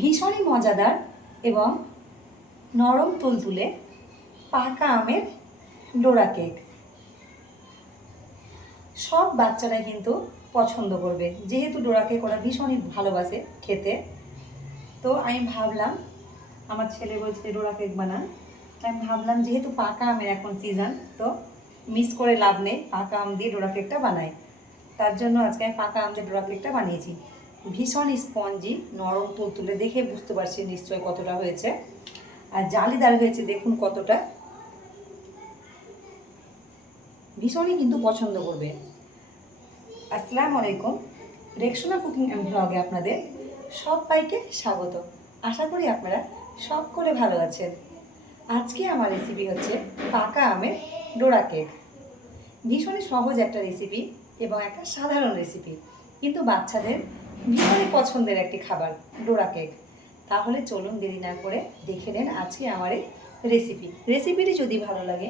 ভীষণই মজাদার এবং নরম তুলতুলে পাকা আমের ডোরা কেক। সব বাচ্চারা কিন্তু পছন্দ করবে, যেহেতু ডোরা কেক ওরা ভীষণই ভালোবাসে খেতে। তো আমি ভাবলাম, আমার ছেলে বলছে ডোরা কেক বানান, আমি ভাবলাম যেহেতু পাকা আমের এখন সিজন, তো মিস করে লাভ নেই, পাকা আম দিয়ে ডোরা কেকটা বানাই। তার জন্য আজকে আমি পাকা আম দিয়ে ডোরা কেকটা বানিয়েছি। ভীষণ স্পঞ্জি, নরম তুলতুলে, দেখে বুঝতে পারছি নিশ্চয় কতটা হয়েছে, আর জালিদার হয়েছে দেখুন কতটা। ভীষণই কিন্তু পছন্দ করবে। আসসালামু আলাইকুম, রেক্সোনা কুকিং অ্যান্ড ব্লগে আপনাদের সবাইকে স্বাগত। আশা করি আপনারা সকলে ভালো আছেন। আজকে আমার রেসিপি হচ্ছে পাকা আমের ডোরা কেক। ভীষণই সহজ একটা রেসিপি এবং একটা সাধারণ রেসিপি, কিন্তু বাচ্চাদের ভীষণই পছন্দের একটি খাবার ডোরা কেক। তাহলে চলুন দেরি না করে দেখে নেন আজকে আমার এই রেসিপিটি যদি ভালো লাগে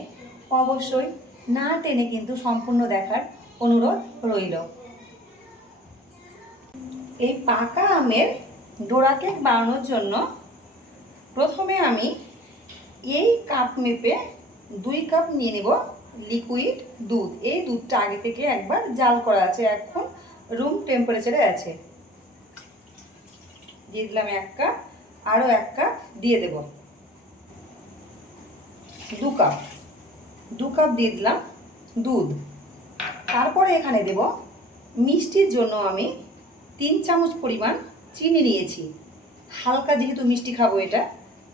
অবশ্যই না টেনে কিন্তু সম্পূর্ণ দেখার অনুরোধ রইল। এই পাকা আমের ডোরা কেক বানানোর জন্য প্রথমে আমি এই কাপ মেপে 2 কাপ নিয়ে নেব লিকুইড দুধ। এই দুধটা আগে থেকে একবার জাল করা আছে, এখন রুম টেম্পারেচারে আছে। দিয়ে দিলাম 1 কাপ, আরও 1 কাপ দিয়ে দেব, 2 কাপ দিয়ে দিলাম দুধ। তারপরে এখানে দেব মিষ্টির জন্য আমি 3 চামচ পরিমাণ চিনি নিয়েছি। হালকা, যেহেতু মিষ্টি খাবো, এটা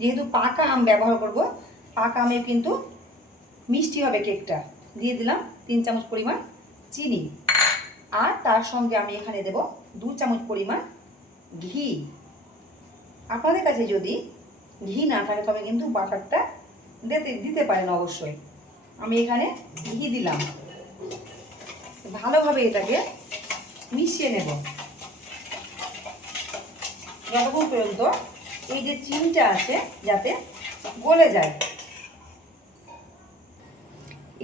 যেহেতু পাকা আম ব্যবহার করব, পাকা আমে কিন্তু মিষ্টি হবে কেকটা। দিয়ে দিলাম 3 চামচ পরিমাণ চিনি, আর তার সঙ্গে আমি এখানে দেব 2 চামচ পরিমাণ ঘি। আপনাদের কাছে যদি ঘি না থাকে তবে কিন্তু বাটারটা দিতে পারেন অবশ্যই। আমি এখানে ঘি দিলাম। ভালোভাবে এটাকে মিশিয়ে নেব যতক্ষণ পর্যন্ত এই যে চিনিটা আছে যাতে গলে যায়।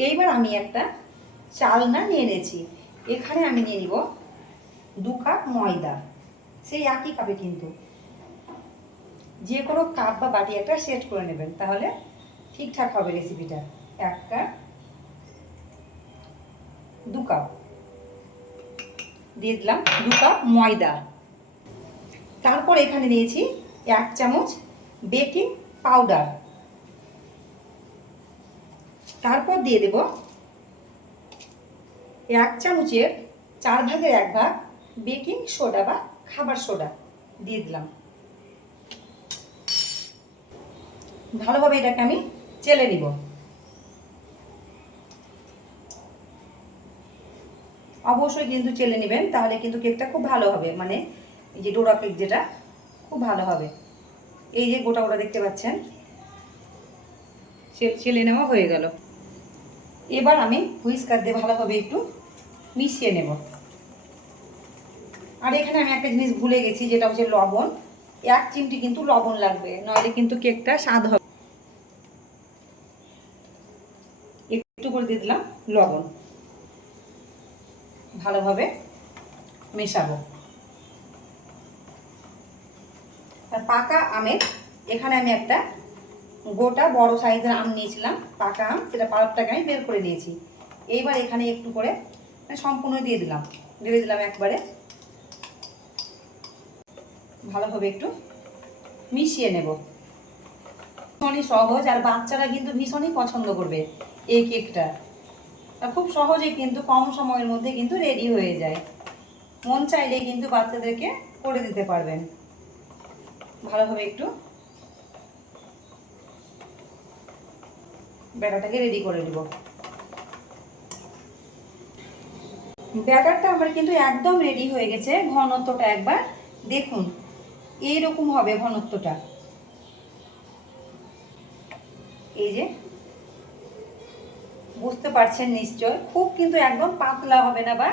এইবার আমি একটা চালনা নিয়ে নিয়েছি, এখানে আমি নিয়ে নিব 2 কাপ ময়দা। সেই একই কাপে কিন্তু যে কোনো কাপ বা বাটি একটা সেট করে নেবেন, তাহলে ঠিকঠাক হবে রেসিপিটা। 1 কাপ, 2 কাপ দিয়ে দিলাম 2 কাপ ময়দা। তারপর এখানে নিয়েছি 1 চামচ বেকিং পাউডার। তারপর দিয়ে দেব 1 চামচের 4 ভাগের 1 ভাগ বেকিং সোডা বা খাবার সোডা দিয়ে দিলাম। ভালোভাবে এটাকে আমি চেলে নিব। অবশ্যই কিন্তু চেলে নেবেন, তাহলে কিন্তু কেকটা খুব ভালো হবে, মানে এই যে ডোরা কেক যেটা খুব ভালো হবে। এই যে গোটা গোটা দেখতে পাচ্ছেন, চেলে নেওয়া হয়ে গেল। এবার আমি হুইস্কার দিয়ে ভালোভাবে একটু মিশিয়ে নেব। আর এখানে আমি একটা জিনিস ভুলে গেছি, যেটা হচ্ছে লবণ। 1 চিমটি কিন্তু লবণ লাগবে, নইলে কিন্তু কেকটা স্বাদ হবে। একটু করে দিয়ে দিলাম লবণ, ভালোভাবে মেশাবো। আর পাকা আমের এখানে আমি একটা গোটা বড় সাইজের আম নিয়েছিলাম, পাকা আম, সেটা পাল্পটাকে আমি বের করে নিয়েছি। এইবার এখানে একটু করে সম্পূর্ণ দিয়ে দিলাম, ঢেলে দিলাম একবারে। ভালোভাবে একটু মিশিয়ে নেব। ভীষণই সহজ, আর বাচ্চারা কিন্তু ভীষণই পছন্দ করবে এই কেকটা। খুব সহজে কিন্তু কম সময়ের মধ্যে কিন্তু রেডি হয়ে যায়। মন চাইলে কিন্তু বাচ্চাদেরকে করে দিতে পারবেন। ভালোভাবে একটু ব্যাটারটাকে রেডি করে নেব। ব্যাটারটা আমার কিন্তু একদম রেডি হয়ে গেছে। ঘনত্বটা একবার দেখুন, এইরকম হবে ঘনত্বটা। এই যে বুঝতে পারছেন নিশ্চয়, খুব কিন্তু একদম পাতলা হবে না বা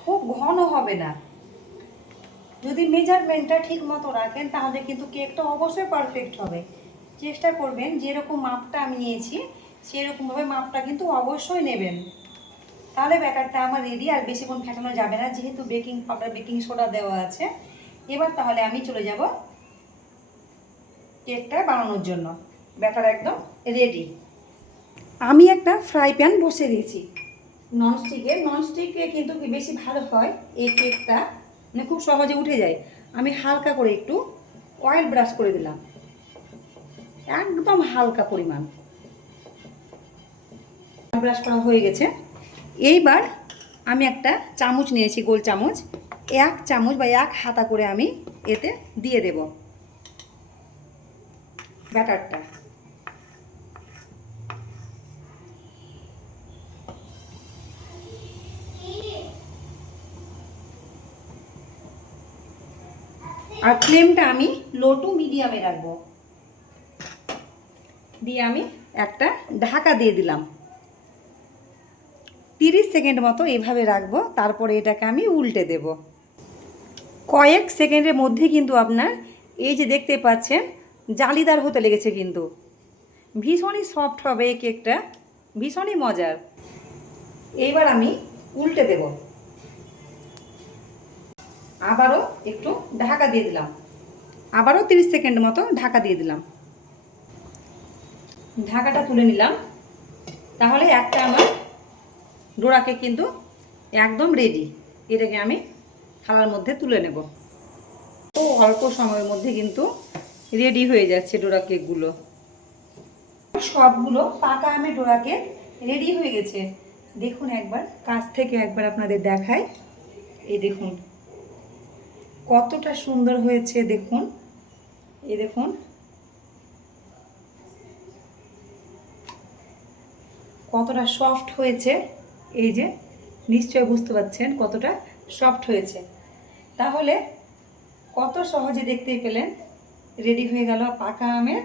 খুব ঘন হবে না। যদি মেজারমেন্টটা ঠিক মতো রাখেন তাহলে কিন্তু কেকটা অবশ্যই পারফেক্ট হবে। চেষ্টা করবেন যেরকম মাপটা আমি নিয়েছি সেরকমভাবে মাপটা কিন্তু অবশ্যই নেবেন, তাহলে ব্যাটারটা আমার রেডি। আর বেশিক্ষণ ফেটানো যাবে না, যেহেতু বেকিং পাউডার বেকিং সোডা দেওয়া আছে। এবার তাহলে আমি চলে যাব কেকটা বানানোর জন্য। ব্যাটার একদম রেডি। আমি একটা ফ্রাই প্যান বসে দিয়েছি ননস্টিকে কিন্তু বেশি ভালো হয় এই কেকটা, মানে খুব সহজে উঠে যায়। আমি হালকা করে একটু অয়েল ব্রাশ করে দিলাম, একদম হালকা পরিমাণ ব্রাশ করা হয়ে গেছে। এইবার আমি একটা চামচ নিয়েছি, গোল চামচ, 1 চামচ বা 1 হাতা করে আমি এতে দিয়ে দেব ব্যাটারটা। আর ফ্লেমটা আমি লো টু মিডিয়ামে রাখবো। দিয়ে আমি একটা ঢাকা দিয়ে দিলাম, 30 সেকেন্ড মতো এইভাবে রাখবো। তারপরে এটাকে আমি উল্টে দেব। কয়েক সেকেন্ডের মধ্যে কিন্তু আপনার এই যে দেখতে পাচ্ছেন জালিদার হতে লেগেছে, কিন্তু ভীষণই সফট হবে এই কেকটা, ভীষণই মজার। এইবার আমি উল্টে দেব, আবারও একটু ঢাকা দিয়ে দিলাম, আবারও 30 সেকেন্ড মতো ঢাকা দিয়ে দিলাম। ঢাকাটা তুলে নিলাম। তাহলে একটা আমার ডোরা কেক কিন্তু একদম রেডি। এটাকে আমি থালার মধ্যে তুলে নেব। তো অল্প সময়ের মধ্যে কিন্তু রেডি হয়ে যাচ্ছে ডোরা কেকগুলো। সবগুলো পাকা আমের ডোরা কেক রেডি হয়ে গেছে। দেখুন একবার কাছ থেকে একবার আপনাদের দেখাই। এই দেখুন কতটা সুন্দর হয়েছে, দেখুন এই দেখুন কতটা সফট হয়েছে। এই যে নিশ্চয় বুঝতে পারছেন কতটা সফট হয়েছে। তাহলে কত সহজে দেখতেই পেলেন রেডি হয়ে গেল পাকা আমের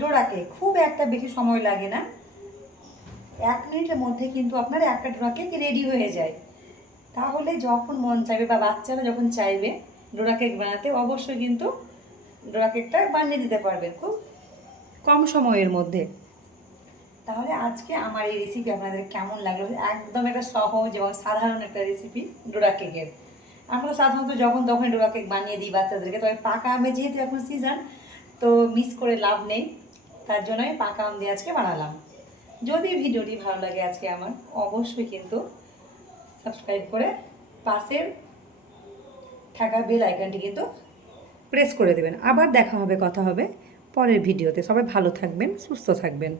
ডোরা কেক। খুব একটা বেশি সময় লাগে না, 1 মিনিটের মধ্যে কিন্তু আপনার একটা ডোরা কেক রেডি হয়ে যায়। তাহলে যখন মন চাইবে বা বাচ্চারা যখন চাইবে ডোরা কেক বানাতে, অবশ্যই কিন্তু ডোরা কেকটা বানিয়ে দিতে পারবেন খুব কম সময়ের মধ্যে। তাহলে আজকে আমার এই রেসিপি আপনাদের কেমন লাগলো? একদম একটা সহজ এবং সাধারণ একটা রেসিপি ডোরা কেকের। আমরা সাধারণত যখন তখন ডোরা কেক বানিয়ে দিই বাচ্চাদেরকে, তবে পাকা আমে যেহেতু এখন সিজন, তো মিস করে লাভ নেই, তার জন্য আমি পাকা আম দিয়ে আজকে বানালাম। যদি ভিডিওটি ভালো লাগে আজকে আমার, অবশ্যই কিন্তু সাবস্ক্রাইব করে পাশের থাকা বেল আইকনটি কিন্তু প্রেস করে দেবেন। আবার দেখা হবে, কথা হবে পরের ভিডিওতে। সবাই ভালো থাকবেন, সুস্থ থাকবেন।